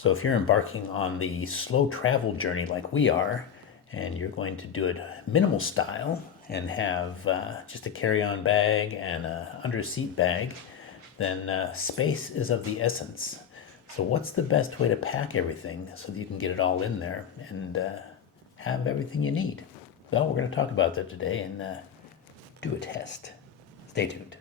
So if you're embarking on the slow travel journey like we are, and you're going to do it minimal style and have just a carry-on bag and a under-seat bag, then space is of the essence. So what's the best way to pack everything so that you can get it all in there and have everything you need? Well, we're going to talk about that today and do a test. Stay tuned.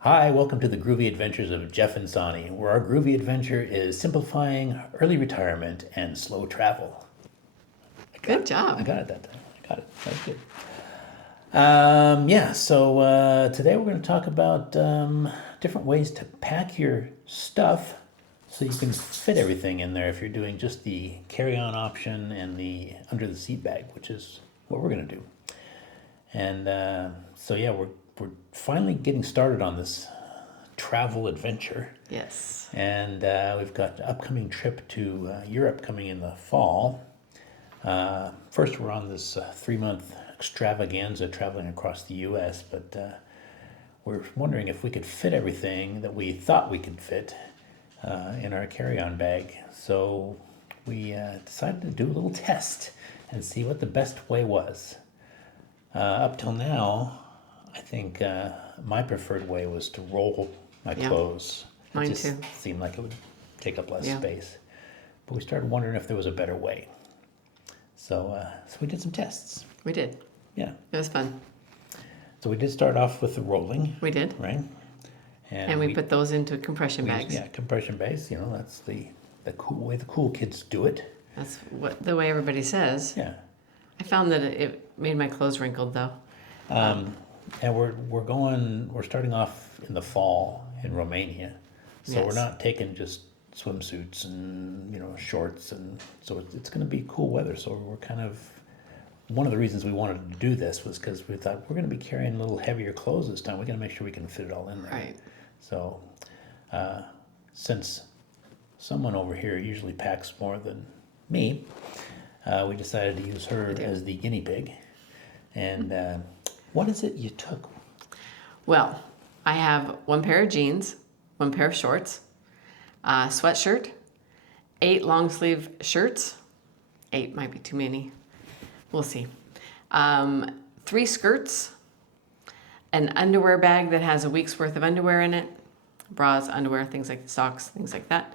Hi, welcome to the Groovy Adventures of Jeff and Sonny, where our groovy adventure is simplifying early retirement and slow travel. Good job. I got it that time. I got it. That was good. So today we're going to talk about different ways to pack your stuff so you can fit everything in there if you're doing just the carry-on option and the under-the-seat bag, which is what we're going to do. And we're finally getting started on this travel adventure. Yes. And we've got an upcoming trip to Europe coming in the fall. First, we're on this 3-month extravaganza traveling across the U.S., but we're wondering if we could fit everything that we thought we could fit in our carry-on bag. So we decided to do a little test and see what the best way was. Up till now, I think my preferred way was to roll my clothes. Mine it just too. Seemed like it would take up less Yeah. space. But we started wondering if there was a better way. So we did some tests. We did. Yeah. It was fun. So we did start off with the rolling. We did. Right? And we put those into compression bags. Yeah, compression bags. You know, that's the cool way the cool kids do it. That's the way everybody says. Yeah. I found that it made my clothes wrinkled though. And we're starting off in the fall in Romania. So Yes. we're not taking just swimsuits and, shorts, and so it's going to be cool weather. So we're kind of, one of the reasons we wanted to do this was because we thought we're going to be carrying a little heavier clothes this time. We're going to make sure we can fit it all in there. Right. So since someone over here usually packs more than me, we decided to use her as the guinea pig. And what is it you took? Well, I have one pair of jeans, one pair of shorts, a sweatshirt, 8 long sleeve shirts. 8 might be too many. We'll see. 3 skirts, an underwear bag that has a week's worth of underwear in it, bras, underwear, things like socks, things like that.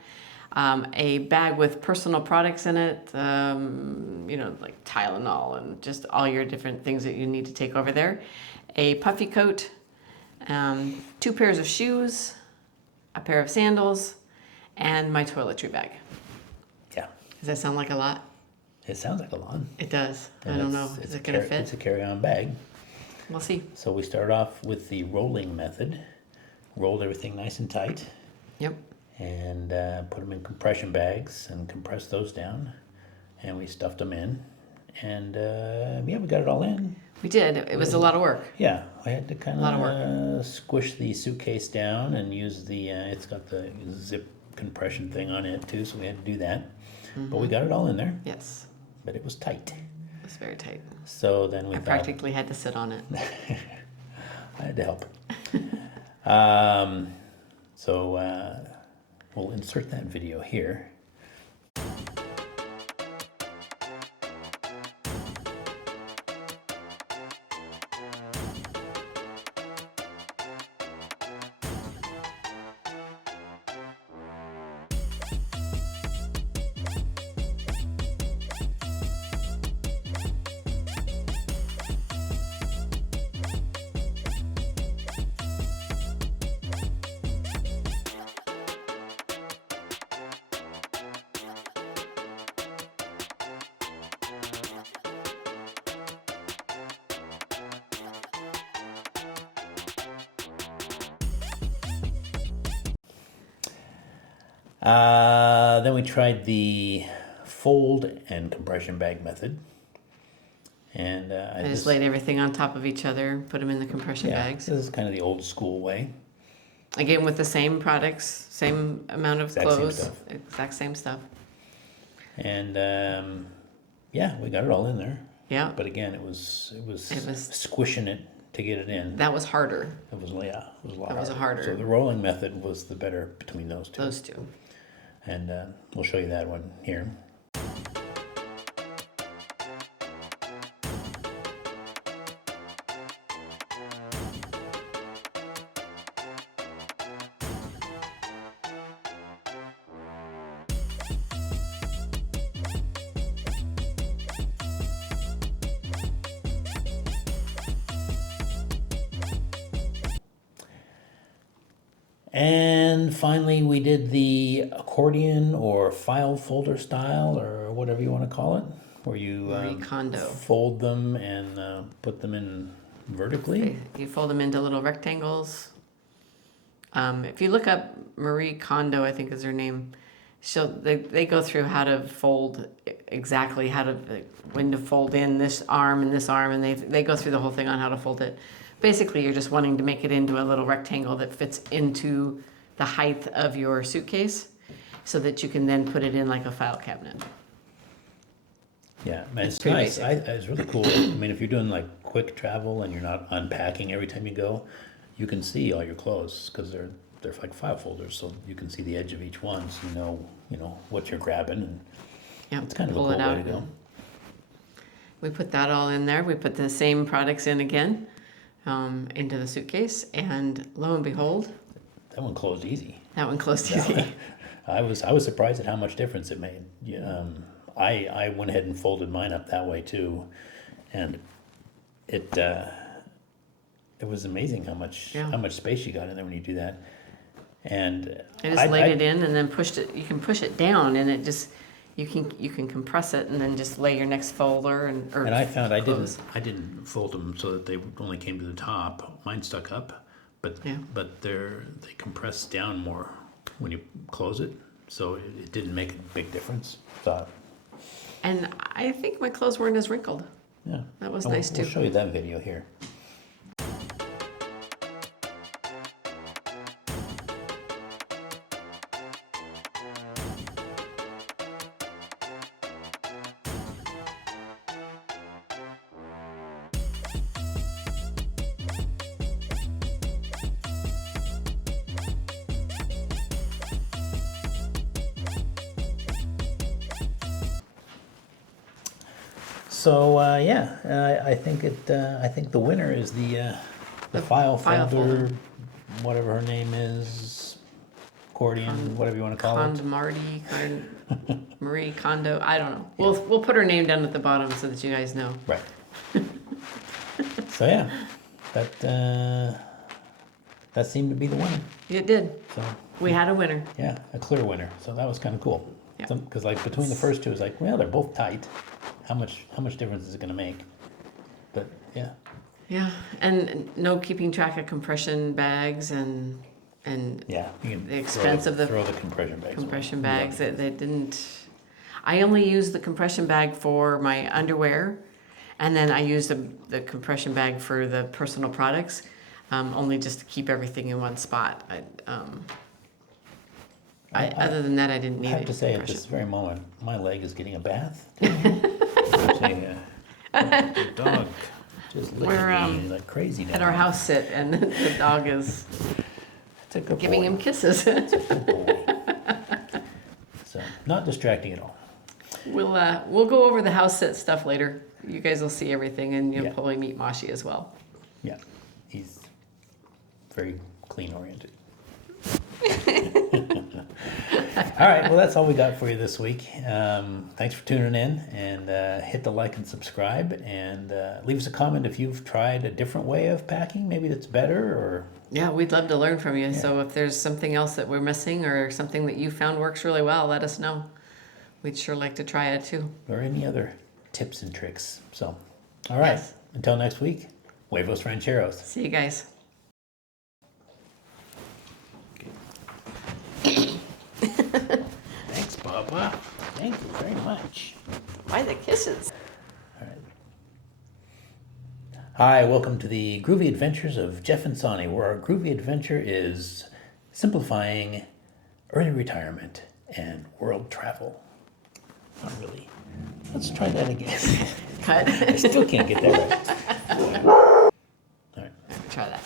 A bag with personal products in it, like Tylenol and just all your different things that you need to take over there. A puffy coat, 2 pairs of shoes, a pair of sandals, and my toiletry bag. Yeah. Does that sound like a lot? It sounds like a lot. It does. And I don't know. Is it going to fit? It's a carry-on bag. We'll see. So we started off with the rolling method. Rolled everything nice and tight. Yep. And put them in compression bags and compressed those down. And we stuffed them in. And we got it all in. We did. It was a lot of work. Yeah, I had to kind A lot of of squish the suitcase down and use the, it's got the zip compression thing on it too, so we had to do that. But we got it all in there, Yes. but it was tight. It was very tight. So then we I thought, practically had to sit on it. I had to help. We'll insert that video here. Then we tried the fold and compression bag method. And I just laid everything on top of each other, put them in the compression bags. This is kind of the old school way. Again, with the same products, same amount of Exact same clothes, stuff. exact same stuff. And we got it all in there. Yeah. But again, it was squishing it to get it in. That was harder, It was, yeah, it was a lot That was harder. harder. So the rolling method was the better between those two. those two. And we'll show you that one here. And finally, we did the accordion or file folder style, or whatever you want to call it, where you Marie Kondo. fold them and put them in vertically. You fold them into little rectangles. If you look up Marie Kondo, I think is her name, they go through how to fold exactly when to fold in this arm and this arm, and they go through the whole thing on how to fold it. Basically, you're just wanting to make it into a little rectangle that fits into the height of your suitcase, so that you can then put it in like a file cabinet. Yeah, man, it's pretty nice. basic. It's really cool. I mean, if you're doing like quick travel and you're not unpacking every time you go, you can see all your clothes because they're like file folders, so you can see the edge of each one, so you know what you're grabbing, and Yeah, it's kind of a pull cool it way out. to go. We put that all in there. We put the same products in again, into the suitcase, and lo and behold, That one closed easy. that one closed easy. I was surprised at how much difference it made. Yeah, I went ahead and folded mine up that way too, and it was amazing how much space you got in there when you do that. And I just laid it in and then pushed it. You can push it down, and it just you can compress it, and then just lay your next folder And I found close. I didn't fold them so that they only came to the top. Mine stuck up, but Yeah. they compress down more when you close it, so it didn't make a big difference. So And I think my clothes weren't as wrinkled. yeah, That was And nice we'll too. show you that video here. So I think I think the winner is the file file folder, whatever her name is, accordion, whatever you want to call it. Marie Kondo. I don't know. We'll put her name down at the bottom so that you guys know. Right. So yeah, that seemed to be the winner. It did. So We had a winner. yeah, a clear winner. So that was kind of cool. Yeah. Because like between the first two, it's like, well, they're both tight. How much difference is it going to make? But yeah. Yeah, and no keeping track of compression bags and Yeah, you can The expense of the throw the compression bags. away. compression bags. Yeah. They didn't. I only used the compression bag for my underwear, and then I used the compression bag for the personal products, only just to keep everything in one spot. Other than that, I didn't I need have it. to say, at this very moment, my leg is getting a bath. I'm saying, the dog just licking We're, me like crazy down At our there. house sit, and the dog is It's a good giving boy. him kisses. Good boy. So not distracting at all. We'll go over the house sit stuff later. You guys will see everything, and you'll Yeah. probably meet Mashi as well. Yeah, he's very clean oriented. All right, well, that's all we got for you this week. Thanks for tuning in, and hit the like and subscribe, and leave us a comment if you've tried a different way of packing, maybe that's better, or Yeah, we'd love to learn from you. So if there's something else that we're missing or something that you found works really well, let us know. We'd sure like to try it too. any other tips and tricks. So, all right, Yes. until next week, huevos rancheros. See you guys. Thanks, Papa. Thank you very much. Why the kisses? All right. Hi, welcome to the Groovy Adventures of Jeff and Sonny, where our groovy adventure is simplifying early retirement and world travel. Not really. Let's try that again. Cut. I still can't get that right. All right. try that.